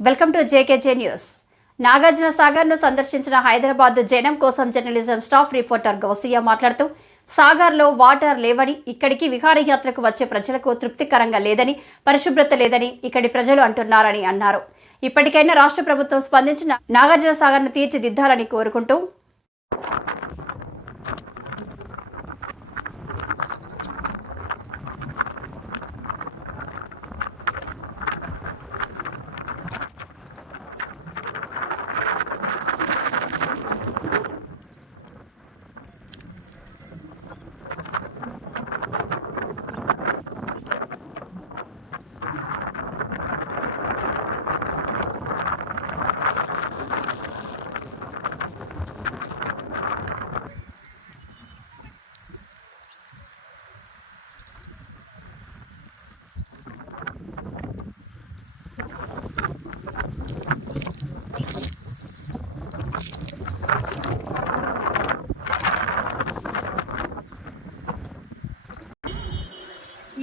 Welcome to JKJ news. Nagarjuna సాగర్ను సందర్శించిన హైదరాబాద్ జనం కోసం జర్నలిజం స్టాఫ్ రిపోర్టర్ గౌసియా మాట్లాడుతూ సాగర్లో వాటర్ లేవని ఇక్కడికి విహారయాత్రకు వచ్చే ప్రజలకు తృప్తికరంగా లేదని పరిశుభ్రత లేదని ఇక్కడి ప్రజలు అంటున్నారని అన్నారు. ఇప్పటికైనా రాష్ట్ర ప్రభుత్వం స్పందించిన నా- నాగార్జున సాగర్ను తీర్చిదిద్దాలని కోరుకుంటూ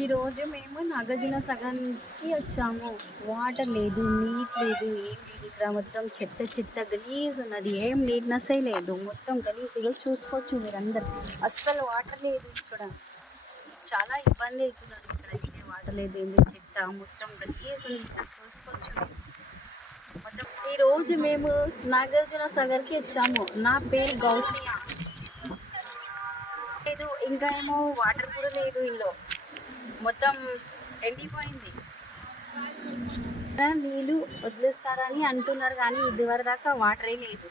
ఈరోజు మేము నాగార్జున సగానికి వచ్చాము. వాటర్ లేదు నీట్ లేదు ఏం లేదు. ఇక్కడ మొత్తం చెత్త చెత్త గలీజ్ ఉన్నది. ఏం నీట్నెస్సే లేదు. మొత్తం గలీజ్గా చూసుకోవచ్చు మీరు అందరు అస్సలు వాటర్ లేదు ఇక్కడ. చాలా ఇబ్బంది అవుతున్నారు ఇక్కడ. అయితే వాటర్ లేదు ఏంది చెత్త మొత్తం గలీజ్ ఉంది. ఇక్కడ చూసుకోవచ్చు. మొత్తం ఈరోజు మేము నాగార్జున సాగర్కి వచ్చాము. నా పేరు గౌసియా. లేదు ఇంకా ఏమో వాటర్ కూడా లేదు ఇందులో. మొత్తం ఎండిపోయింది. నీళ్ళు వదిలేస్తారని అంటున్నారు కానీ ఇదివరదాకా వాటరే లేదు.